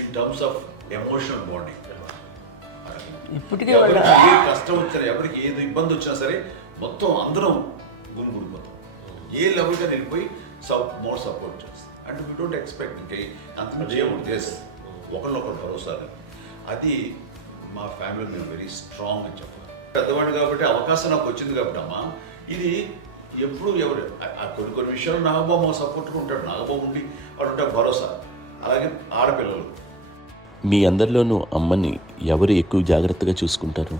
in terms of emotional bonding. ఇప్పటికే ఎవరికి ఏ కష్టం వచ్చినా, ఎవరికి ఏది ఇబ్బంది వచ్చినా సరే మొత్తం అందరం గురిపోతాం. ఏ లెవెల్గా వెళ్ళిపోయి మోర్ సపోర్ట్ చేస్తాం. అండ్ వీ డోంట్ ఎక్స్పెక్ట్ ఇంకా అంత చేయకూడదు. ఎస్, ఒకరినొకరు భరోసా. అది మా ఫ్యామిలీ మేము వెరీ స్ట్రాంగ్ అని చెప్పాలి. పెద్దవాడు కాబట్టి అవకాశం నాకు వచ్చింది కాబట్టి అమ్మ, ఇది ఎప్పుడు ఎవరు కొన్ని విషయాలు నాగబాబు సపోర్ట్గా ఉంటాడు. నాగబాబు ఉండి వాడు ఉంటాడు భరోసా. అలాగే ఆడపిల్లలు. మీ అందరిలోనూ అమ్మని ఎవరు ఎక్కువ జాగ్రత్తగా చూసుకుంటారు?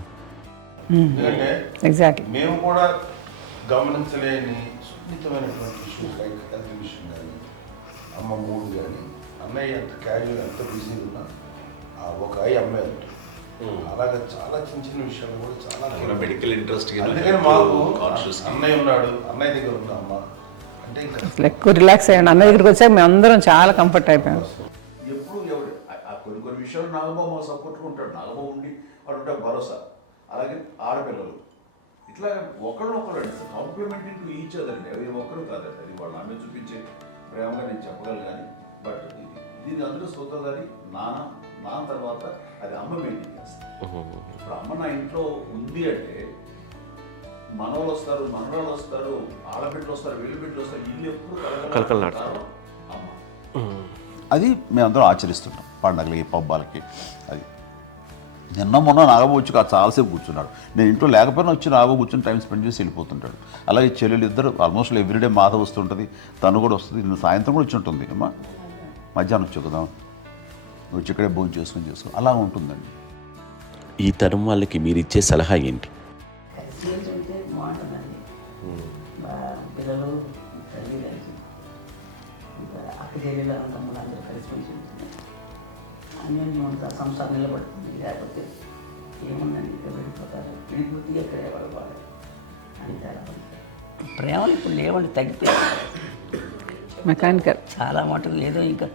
ఎందుకంటే ఎగ్జాక్ట్లీ. మేము కూడా గమనించలేని సున్నితమైనటువంటి ఇష్యూస్ లైక్ హెల్త్ విషయం కానీ, అమ్మ మూడు కానీ, అన్నయ్య ఎంత క్యాజువల్ ఎంత బిజీ ఉన్నా ఒక అమ్మాయి ఉంటుంది. అలాగే చాలా చిన్న చిన్న విషయాలు కూడా చాలా మెడికల్ ఇంట్రెస్ట్. అందుకని మాకు అన్నయ్య ఉన్నాడు, అన్నయ్య దగ్గర ఉన్న అమ్మ అంటే ఇంకా ఎక్కువ రిలాక్స్ అయ్యాను. అన్న దగ్గరికి వచ్చాక మేము అందరం చాలా కంఫర్ట్ అయిపోయాం. ఎప్పుడు ఎవరు కొన్ని విషయాలు నాగబాబు సపోర్ట్గా ఉంటాడు. నాగబాబు ఉండి వాడు ఉంటాడు భరోసా. అలాగే ఆడపిల్లలు ఇట్లా ఒకరు కాంప్లిమెంటింగ్ టు ఈచ్ అదర్ అండి. అవి ఒక్కరు కాదండి, అది వాళ్ళు ఆమె చూపించే ప్రేమగా నేను చెప్పగలను. కానీ బట్ దీని అందరూ సూత్రధారి నాన్న తర్వాత అది అమ్మ మెయింటైన్ చేస్తుంది. ఇప్పుడు అమ్మ నా ఇంట్లో ఉంది అంటే మనవాళ్ళు వస్తారు, మనవాళ్ళు వస్తారు, ఆడబిడ్డలు వస్తారు, వీళ్ళు బిడ్డలు వస్తారు, ఇల్లు ఎప్పుడు కలకలాడతారు అమ్మ. అది మేమందరం ఆచరిస్తుంటాం పండగలకి, పబ్బాలకి. అది నిన్న మొన్న నాగబాబు వచ్చి చాలాసేపు కూర్చున్నాడు. నేను ఇంట్లో లేకపోయినా వచ్చి నాగబాబు కూర్చొని టైం స్పెండ్ చేసి వెళ్ళిపోతుంటాడు. అలాగే చెల్లెలు ఇద్దరు ఆల్మోస్ట్ ఎవ్రీడే మాత వస్తుంటుంది, తను కూడా వస్తుంది. నిన్న సాయంత్రం కూడా వచ్చి ఉంటుంది. అమ్మా మధ్యాహ్నం వచ్చి కదా వచ్చి ఇక్కడే భోజనం చేసుకుని అలా ఉంటుందండి. ఈ తరం వాళ్ళకి మీరు ఇచ్చే సలహా ఏంటి? కలిసి ఉంటే బాగుంటుందండి. పిల్లలు తల్లి కలిసి అక్క చెల్లెలు తమ్ముడు అందరూ కలిసిమెలిసి ఉంటుంది. అన్నీ ఉంటా సంసారం నిలబడుతుంది. లేకపోతే ఏముందండి, ఇక్కడ వెళ్ళిపోతారు, విడిపోతే ఎక్కడ ఎవరు వాళ్ళు అంతే. ప్రేమలు ఇప్పుడు లేవండి, తగ్గిపోయాయి. మెకానికల్ చాలా మటుకు ఏదో ఇంకా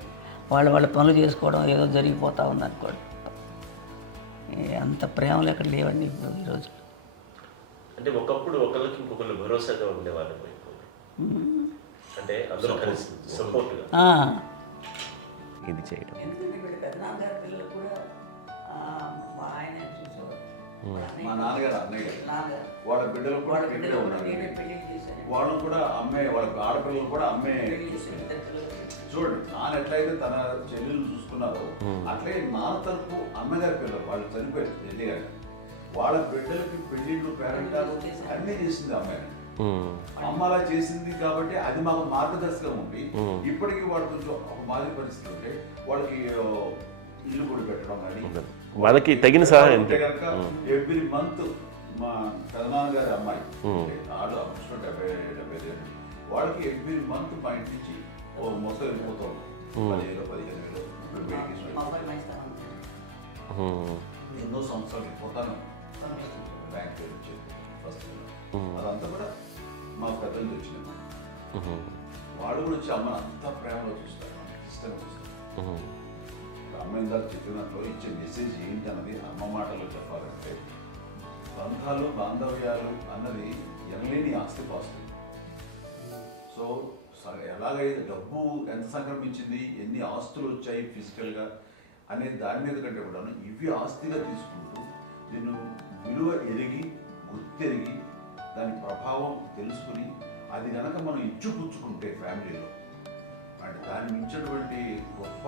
వాళ్ళ పనులు చేసుకోవడం ఏదో జరిగిపోతూ ఉంది అనుకోండి. అంత ప్రేమలు ఎక్కడ లేవండి ఇప్పుడు ఈ రోజు. అంటే ఒకప్పుడు ఒకళ్ళకి ఇంకొకళ్ళు భరోసాగా ఉండేవాళ్ళు, అంటే అందరూ కలిసి సపోర్ట్గా ఇది చేయడం. పెద్దనాన్నగారి పిల్లలు కూడా ఆయన చూసేవారు. మా నాన్నగారు అన్నయ్య నాన్నగారు వాళ్ళ బిడ్డలు కూడా వాళ్ళ ఇక్కడే బిడ్డలు ఉన్నారు. నేనే పెళ్లి చేశాను. వాళ్ళు కూడా అమ్మే, వాళ్ళ ఆడపిల్లలు కూడా అమ్మే. పెళ్లి చేశాను, ఇద్దరు పిల్లలు. చూడండి, నాన్న ఎట్లయితే తన చెల్లెలు చూసుకున్నారో అట్లే నాన్న తరపు అమ్మగారి పిల్లలు వాళ్ళు చనిపోయారు చెల్లి గారు. వాళ్ళ బిడ్డలకి పెళ్లిళ్ళు, పేరెంటాలు అన్నీ చేసింది అమ్మాయి. అమ్మ అలా చేసింది కాబట్టి అది మాకు మార్గదర్శకం ఉంది. ఇప్పటికీ వాళ్ళు కొంచెం ఒక మాదిరి పరిస్థితి ఉంటే వాళ్ళకి ఇల్లు కూడా పెట్టడం కానీ వాళ్ళకి తగిన సహాయం కనుక ఎవ్రీ మంత్ మా పెదనాన్నగారి అమ్మాయి వాళ్ళు 70 వాళ్ళకి ఎవ్రీ మంత్ మా ఇంటి నుంచి ఓ మొత్తం వెళ్ళిపోతాం 10,000-15,000 మా అబ్బాయి మంచిగా ఎన్నో సంవత్సరాలు వెళ్ళిపోతాను బ్యాంక్ ఫస్ట్. అదంతా కూడా మా పెద్దలు తెచ్చినాయి. వాళ్ళు కూడా వచ్చి అమ్మని అంతా ప్రేమలో చూస్తారు, ఇష్టంగా చూస్తారు. అమ్మ ఇందాక చెప్పినట్లు ఇచ్చే మెసేజ్ ఏంటి అన్నది అమ్మ మాటలో చెప్పాలంటే, బంధాలు బాంధవ్యాలు అన్నది ఎనలేని ఆస్తిపాస్తులు. సో ఎలాగైతే డబ్బు ఎంత సంక్రమించింది, ఎన్ని ఆస్తులు వచ్చాయి ఫిజికల్గా అనే దాని మీద కంటే కూడా ఇవి ఆస్తిగా తీసుకుంటూ దీన్ని విలువ ఎరిగి, గుర్తెరిగి, దాని ప్రభావం తెలుసుకుని అది కనుక మనం ఇచ్చుపుచ్చుకుంటే ఫ్యామిలీలో అంటే దాన్ని మించినటువంటి గొప్ప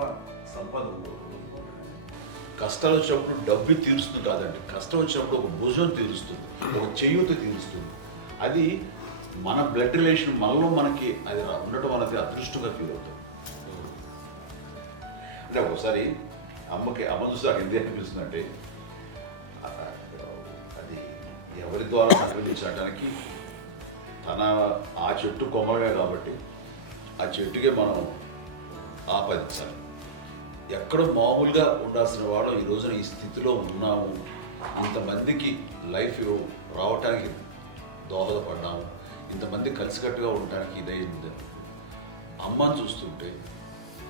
సంపద. కష్టాలు వచ్చినప్పుడు డబ్బు తీరుస్తుంది కాదండి, కష్టం వచ్చినప్పుడు ఒక భుజం తీరుస్తుంది, ఒక చేయూత తీరుస్తుంది. అది మన బ్లడ్ రిలేషన్ మనలో మనకి అది ఉండటం అనేది అదృష్టంగా ఫీల్ అవుతుంది. అంటే ఒకసారి అమ్మ చూసి నాకు ఎందుకు అనిపిస్తుంది అంటే, అది ఎవరి ద్వారా సంక్రమించడానికి తన ఆ చెట్టు కొమ్మగా కాబట్టి ఆ చెట్టుకే మనం ఆపాదించాలి. ఎక్కడో మామూలుగా ఉండాల్సిన వాళ్ళం ఈ రోజున ఈ స్థితిలో ఉన్నాము, ఇంతమందికి లైఫ్ రావటానికి దోహదపడ్డాము, ఇంతమంది కలిసికట్టుగా ఉండటానికి ఇదైంది. అమ్మని చూస్తుంటే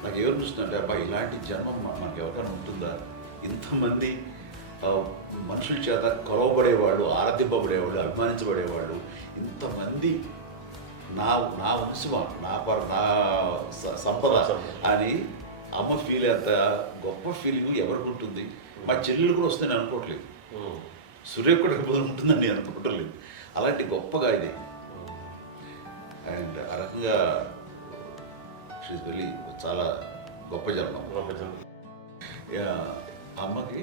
నాకు ఎవరు చూస్తుంటే అబ్బా ఇలాంటి జన్మం మనకు ఎవరికైనా ఉంటుందా, ఇంతమంది మనుషుల చేత కొలవబడేవాళ్ళు, ఆరాధింపబడేవాళ్ళు, అభిమానించబడేవాళ్ళు, ఇంతమంది నా వంశం, నా సంపద అని అమ్మ ఫీల్ అంత గొప్ప ఫీలింగ్ ఎవరికి ఉంటుంది? మా చెల్లెలు కూడా వస్తే నేను అనుకోవట్లేదు, సూర్య కూడా ఉంటుందని నేను అనుకోవటం లేదు. అలాంటి గొప్పగా ఇది. అండ్ ఆ రకంగా షీఈస్ వెరీ చాలా గొప్ప జన్మ. అమ్మకి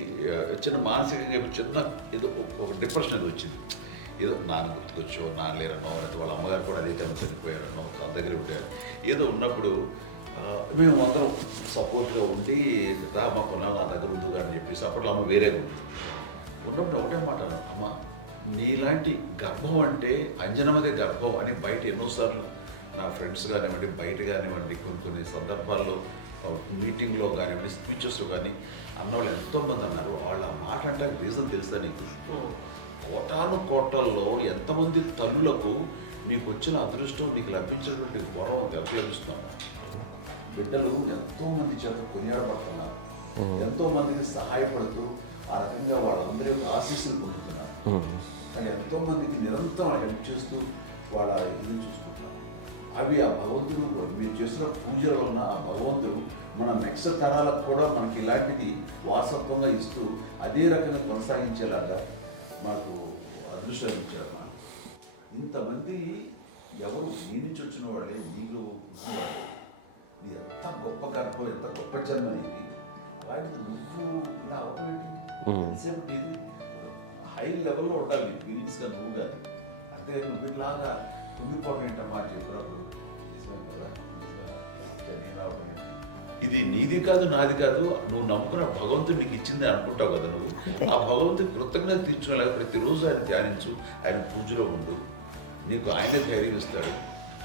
చిన్న మానసికంగా చిన్న ఏదో ఒక డిప్రెషన్ ఏదో వచ్చింది. ఏదో నాన్న గుర్తుకొచ్చో, నాన్న లేరనో, లేకపోతే వాళ్ళ అమ్మగారు కూడా అదే టైం చనిపోయారనో, తన దగ్గర ఉంటారు ఏదో ఉన్నప్పుడు మేము అందరం సపోర్ట్గా ఉండి మా కొన్నాళ్ళు నా దగ్గర ఉందిగా అని చెప్పేసి అప్పట్లో అమ్మ వేరేగా ఉంది. ఉన్నప్పుడు ఒకటే మాట, అమ్మ నీలాంటి గర్భం అంటే అంజనమదే గర్భం అని బయట ఎన్నోసార్లు నా ఫ్రెండ్స్ కానివ్వండి, బయట కానివ్వండి, కొన్ని సందర్భాల్లో మీటింగ్లో కానివ్వండి, స్పీచెస్లో కానీ అన్నవాళ్ళు ఎంతోమంది అన్నారు. వాళ్ళ మాట అంటే రీజన్ తెలుసా నీకు? కోటాను కోటల్లో ఎంతమంది తల్లులకు నీకు వచ్చిన అదృష్టం, నీకు లభించినటువంటి గౌరవం ఎవరు లభిస్తున్నాను? బిడ్డలు ఎంతోమంది చేత కొనియాడబడుతున్నారు, ఎంతోమందికి సహాయపడుతూ ఆ రకంగా వాళ్ళందరి యొక్క ఆశీస్సులు పొందుతున్నారు. కానీ ఎంతోమందికి నిరంతరం హెల్ప్ చేస్తూ వాళ్ళ ఇది చూసుకుంటున్నారు. అవి ఆ భగవంతుడు మీరు చేసిన పూజలో ఉన్న ఆ భగవంతుడు మన నెక్స్ట్ తరాలకు కూడా మనకి ఇలాంటిది వారసత్వంగా ఇస్తూ అదే రకంగా కొనసాగించేలాగా మనకు అదృష్టం ఇచ్చారు. ఇంతమంది ఎవరు నీ నుంచి వచ్చిన వాళ్ళే, నీకు నీ ఎంత గొప్ప గర్భం, ఎంత గొప్ప జన్మ నీది. అలాంటిది నువ్వు ఇలా అవటమేంటి? ఎంతసేపు నీది హై లెవెల్లో ఉండాలి నీ ఫీలింగ్స్గా నువ్వు కానీ. అంతే నువ్వు ఇలాగా కుంగిపోవడం ఏంటమ్మా చెప్పినప్పుడు నిజమే కదా, నేను అవటం ఏంటి? ఇది నీది కాదు, నాది కాదు, నువ్వు నమ్ముకున్న భగవంతుడు నీకు ఇచ్చింది అనుకుంటావు కదా. నువ్వు ఆ భగవంతుడి కృతజ్ఞత తీర్చుకోలేక ప్రతిరోజు ఆయన ధ్యానించు, ఆయన పూజలో ఉండు, నీకు ఆయనే ధైర్యం ఇస్తాడు.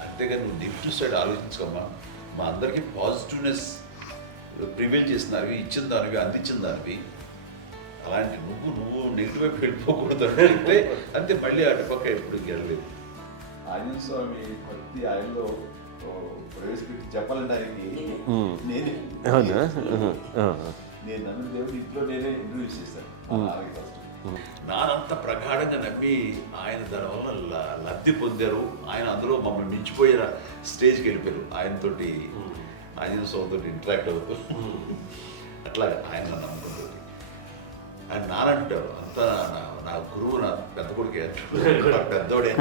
అంతేగా నువ్వు నెగిటివ్ సైడ్ ఆలోచించకమ్మా. మా అందరికీ పాజిటివ్నెస్ ప్రివైల్ చేసిన దానివి, ఇచ్చిన దానివి, అందించిన దానివి. అలాంటి నువ్వు నెగిటివ్ వైపు వెళ్ళిపోకూడదు అంటే అంతే. మళ్ళీ అటుపక్క ఎప్పుడు గెలలేదు. ఆంజనేయ స్వామి భక్తి ఆయనలో ప్రవేశపెట్టి చెప్పాలంటే ఆయనకి నేనే నేను నమ్మిన దేవుడు ఇంట్లో నేనే ఇంట్రడ్యూస్ చేశాను. ఫస్ట్ నానంత ప్రగాఢంగా నమ్మి ఆయన దానివల్ల లబ్ధి పొందారు. ఆయన అందులో మమ్మల్ని మించిపోయిన స్టేజ్కి వెళ్ళిపోయారు. ఆయనతోటి ఆంజనేయ స్వామితో ఇంటరాక్ట్ అవుతూ అట్లా ఆయన నమ్ముకుంటుంది. ఆయన నానంటారు అంతా నా గురువు, నా పెద్ద కొడుకు పెద్దోడే.